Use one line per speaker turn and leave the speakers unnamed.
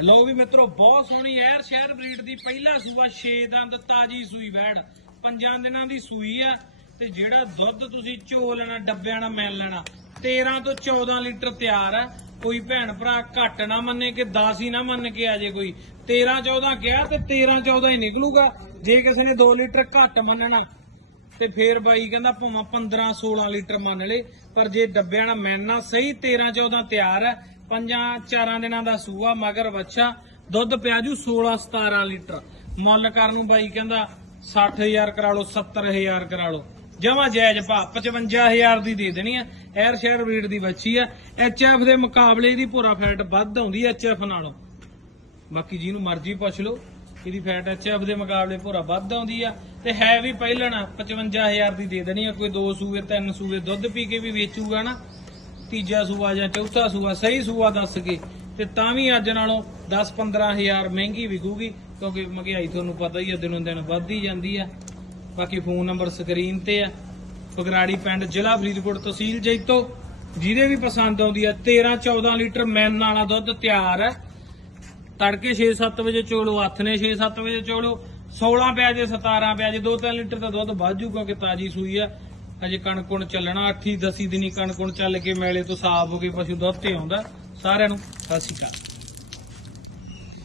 ਲਓ ਵੀ ਮਿੱਤਰੋ, ਬਹੁਤ ਸੋਹਣੀ ਐਰ ਸ਼ਹਿਰ ਬਰੀਡ ਦੀ ਪਹਿਲਾ ਸੂਆ 6 ਦੰਦ, ਤਾਜੀ ਸੂਈ ਵੈੜ। ਪੰਜਾਂ ਦਿਨਾਂ ਦੀ ਸੂਈ ਆ ਤੇ ਜਿਹੜਾ ਦੁੱਧ ਤੁਸੀਂ ਝੋ ਲੈਣਾ, ਡੱਬਿਆਂ ਨਾਲ ਮਿਲ ਲੈਣਾ 13 ਤੋਂ 14 ਲੀਟਰ ਤਿਆਰ ਆ। ਕੋਈ ਭੈਣ ਭਰਾ ਘੱਟ ਨਾ ਮੰਨੇ ਕਿ 10 ਹੀ ਨਾ ਮੰਨ ਕੇ ਆ ਜੇ ਕੋਈ। 13 14 ਕਿਹਾ ਤੇ 13 14 ਹੀ ਨਿਕਲੂਗਾ। ਜੇ ਕਿਸੇ ਨੇ 2 ਲੀਟਰ ਘੱਟ ਮੰਨਣਾ, ਤੇ ਫੇਰ ਬਾਈ ਕਹਿੰਦਾ ਭਾਵੇਂ 15 16 ਲੀਟਰ ਮੰਨ ਲੇ ਪਰ ਜੇ ਡੱਬਿਆਂ ਨਾਲ ਮੈਨਾ ਸਹੀ 13 14 ਤਿਆਰ ਹੈ ਪੰਜਾਂ ਚਾਰਾਂ ਦਿਨਾਂ ਦਾ ਸੂਆ, ਮਗਰ ਵੱਛਾ ਦੁੱਧ ਪਿਆ ਜੂ 16 17 ਲੀਟਰ। ਮੁੱਲ ਕਰਨ ਨੂੰ ਬਾਈ ਕਹਿੰਦਾ 60000 ਕਰਾ ਲਓ 70000 ਕਰਾ ਲਓ। ਜਮਾ ਜਾਇਜ਼ ਭਾ 55000 ਦੀ ਦੇ ਦੇਣੀ ਆ। ਐਰ ਸ਼ਹਿਰ ਬਰੀਡ ਦੀ ਬੱਚੀ ਆ। ਐਚਐਫ ਦੇ ਮੁਕਾਬਲੇ ਇਹਦੀ ਭੋਰਾ ਫੈਟ ਵੱਧ ਆਉਂਦੀ ਐ ਐਚਐਫ ਨਾਲੋਂ। ਬਾਕੀ ਜਿਹਨੂੰ ਮਰਜ਼ੀ ਪੁੱਛ ਲਓ, ਇਹਦੀ ਫੈਟ ਐਚਐਫ ਦੇ ਮੁਕਾਬਲੇ ਭੋਰਾ ਵੱਧ ਆਉਂਦੀ ਆ। ਤੇ ਹੈ ਵੀ ਪਹਿਲਣਾ 55000 ਦੀ ਦੇ ਦੇਣੀ ਆ। ਕੋਈ ਦੋ ਸੂਏ, ਤਿੰਨ ਸੂਏ ਦੁੱਧ ਪੀ ਕੇ ਵੀ ਵੇਚੂਗਾ ਨਾ। ਤੀਜਾ ਸੂਆ ਜਾਂ ਚੌਥਾ ਸੂਆ ਸਹੀ ਸੂਆ ਦੱਸ ਕੇ ਤੇ ਤਾਂ ਵੀ ਅੱਜ ਨਾਲੋਂ 10 15000 ਮਹਿੰਗੀ ਵਿਕੂਗੀ, ਕਿਉਂਕਿ ਮਹਿੰਗਾਈ ਤੁਹਾਨੂੰ ਪਤਾ ਹੀ ਆ, ਦਿਨੋਂ ਦਿਨ ਵੱਧਦੀ ਜਾਂਦੀ ਆ। ਬਾਕੀ ਫੋਨ ਨੰਬਰ ਸਕਰੀਨ ਤੇ ਆ। ਫਗਰਾੜੀ ਪਿੰਡ ਜ਼ਿਲ੍ਹਾ ਫਰੀਦਕੋਟ ਤਹਿਸੀਲ ਜੈਤੋ, ਜਿਹਦੇ ਵੀ ਪਸੰਦ ਆਉਂਦੀ ਆ 13 14 ਲੀਟਰ ਮੈਨ ਵਾਲਾ ਦੁੱਧ ਤਿਆਰ ਹੈ ਤੜਕੇ 6-7 ਵਜੇ ਚੋਲੋ, ਹੱਥ ਨੇ 6-7 ਵਜੇ ਚੋਲੋ 16 ਪਿਆ ਜੇ 17 ਪਿਆ ਜੇ 2-3 ਲੀਟਰ ਦਾ ਦੁੱਧ ਵਾਜੂ ਕਿਉਂਕਿ ਤਾਜੀ ਸੂਈ ਆ। ਅਜੇ ਕਣਕੁਣ ਚੱਲਣਾ 8 10 ਦਿਨੀ ਕਣਕੁਣ ਚੱਲ ਕੇ ਮੇਲੇ ਤੋਂ ਸਾਫ਼ ਹੋ ਕੇ ਪਸ਼ੂ ਦੁੱਧ ਤੇ ਆਉਂਦਾ। ਸਾਰਿਆਂ ਨੂੰ ਸਤਿ ਸ਼੍ਰੀ ਅਕਾਲ।